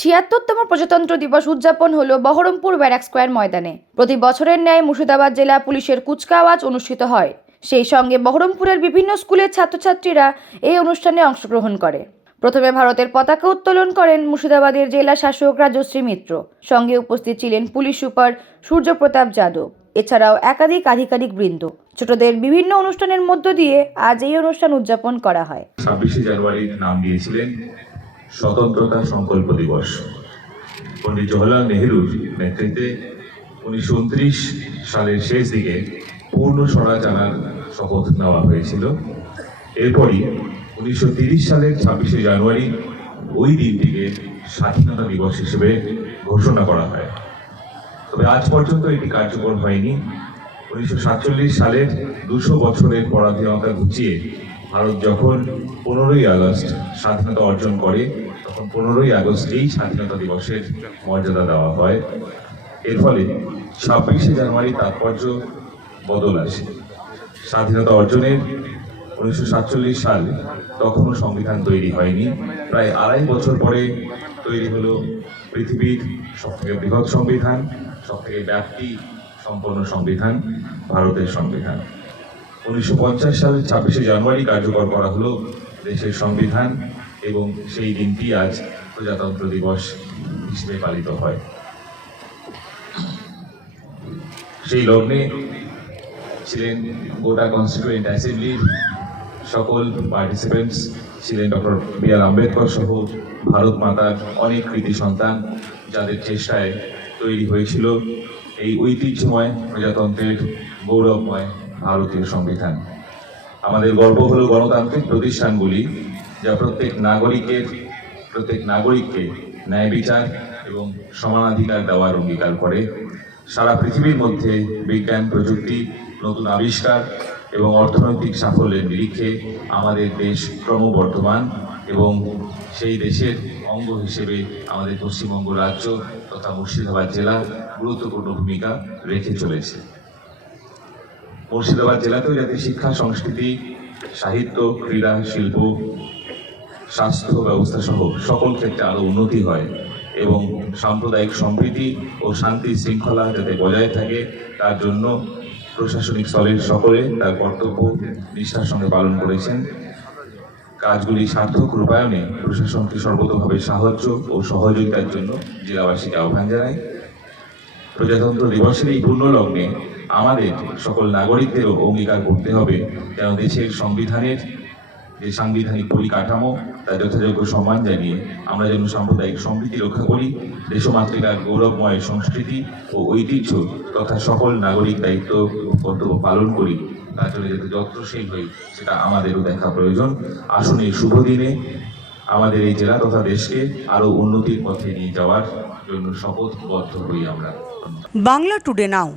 ছিয়াত্তরতম প্রজাতন্ত্র দিবস উদযাপন হলো বহরমপুর ব্যারাক স্কোয়ার ময়দানে। প্রতি বছরের ন্যায় মুর্শিদাবাদ জেলা পুলিশের কুচকাওয়াজ অনুষ্ঠিত হয়। সেই সঙ্গে বহরমপুরের বিভিন্ন স্কুলের ছাত্রছাত্রীরা এই অনুষ্ঠানে অংশগ্রহণ করে। প্রথমে ভারতের পতাকা উত্তোলন করেন মুর্শিদাবাদের জেলা শাসক রাজশ্রী মিত্র। সঙ্গে উপস্থিত ছিলেন পুলিশ সুপার সূর্যপ্রতাপ যাদব। এছাড়াও একাধিক আধিকারিক বৃন্দ। ছোটদের বিভিন্ন অনুষ্ঠানের মধ্য দিয়ে আজ এই অনুষ্ঠান উদযাপন করা হয়। ছাব্বিশে জানুয়ারির নাম দিয়েছিলেন স্বতন্ত্রতা সংকল্প দিবস। পণ্ডিত জওহরলাল নেহরুর নেতৃত্বে উনিশশো উনত্রিশ সালের শেষ দিকে পূর্ণ স্বরাজ আনার শপথ নেওয়া হয়েছিল। এরপরই উনিশশো সালের ছাব্বিশে জানুয়ারি ওই দিনটিকে স্বাধীনতা দিবস হিসেবে ঘোষণা করা হয়। তবে আজ পর্যন্ত এটি কার্যকর হয়নি। উনিশশো সাতচল্লিশ সালের দুশো বছরের পরাধীনতা ঘুচিয়ে ভারত যখন পনেরোই আগস্ট স্বাধীনতা অর্জন করে, তখন পনেরোই আগস্টেই স্বাধীনতা দিবসের মর্যাদা দেওয়া হয়। এর ফলে ছাব্বিশে জানুয়ারি তাৎপর্য বদল আসে। স্বাধীনতা অর্জনের উনিশশো সাতচল্লিশ সাল তখনও সংবিধান তৈরি হয়নি। প্রায় আড়াই বছর পরে তৈরি হলো পৃথিবীর সবথেকে বৃহৎ সংবিধান, সবথেকে ব্যাপ্তি সম্পন্ন সংবিধান, ভারতের সংবিধান। উনিশশো পঞ্চাশ সালের ছাব্বিশে জানুয়ারি কার্যকর করা হলো দেশের সংবিধান এবং সেই দিনটি আজ প্রজাতন্ত্র দিবস হিসেবে পালিত হয়। সেই লগ্নে ছিলেন গোটা কনস্টিটিউয়েন্ট অ্যাসেম্বলির সকল পার্টিসিপেন্টস ছিলেন ডক্টর বি আর আম্বেদকর সহ ভারত মাতার অনেক কৃতি সন্তান যাদের চেষ্টায় তৈরি হয়েছিল এই ঐতিহ্যময় প্রজাতন্ত্রের গৌরবময় ভারতীয় সংবিধান। আমাদের গর্ব হলো গণতান্ত্রিক প্রতিষ্ঠানগুলি, যা প্রত্যেক নাগরিকের, প্রত্যেক নাগরিককে ন্যায় বিচার এবং সমানাধিকার দেওয়ার অঙ্গীকার করে। সারা পৃথিবীর মধ্যে বিজ্ঞান, প্রযুক্তি, নতুন আবিষ্কার এবং অর্থনৈতিক সাফল্যের নিরিখে আমাদের দেশ ক্রমবর্ধমান এবং সেই দেশের অঙ্গ হিসেবে আমাদের পশ্চিমবঙ্গ রাজ্য তথা মুর্শিদাবাদ জেলা গুরুত্বপূর্ণ ভূমিকা রেখে চলেছে। মুর্শিদাবাদ জেলাতেও যাতে শিক্ষা, সংস্কৃতি, সাহিত্য, ক্রীড়া, শিল্প, স্বাস্থ্য ব্যবস্থা সহ সকল ক্ষেত্রে আরও উন্নতি হয় এবং সাম্প্রদায়িক সম্প্রীতি ও শান্তি শৃঙ্খলা যাতে বজায় থাকে, তার জন্য প্রশাসনিক স্তরের সকলে তার কর্তব্য, নিষ্ঠার সঙ্গে পালন করেছেন। কাজগুলি সার্থক রূপায়ণে প্রশাসনকে সর্বতভাবে সাহায্য ও সহযোগিতার জন্য জেলাবাসীকে আহ্বান জানায় প্রজাতন্ত্র দিবসের এই পূর্ণ লগ্নে আমাদের সকল নাগরিকদেরও অঙ্গীকার করতে হবে, যেন দেশের সংবিধানের যে সাংবিধানিক পরিকাঠামো, তার যথাযোগ্য সম্মান জানিয়ে আমরা যেন সাম্প্রদায়িক সম্প্রীতি রক্ষা করি, দেশমাতৃকার গৌরবময় সংস্কৃতি ও ঐতিহ্য তথা সকল নাগরিক দায়িত্ব কর্তব্য পালন করি, তার জন্য যাতে যত্নশীল হই, সেটা আমাদেরও দেখা প্রয়োজন। আসুন এই শুভ দিনে আমাদের এই জেলা তথা দেশকে আরও উন্নতির পথে নিয়ে যাওয়ার জন্য শপথবদ্ধ হই আমরা। Bangla today now.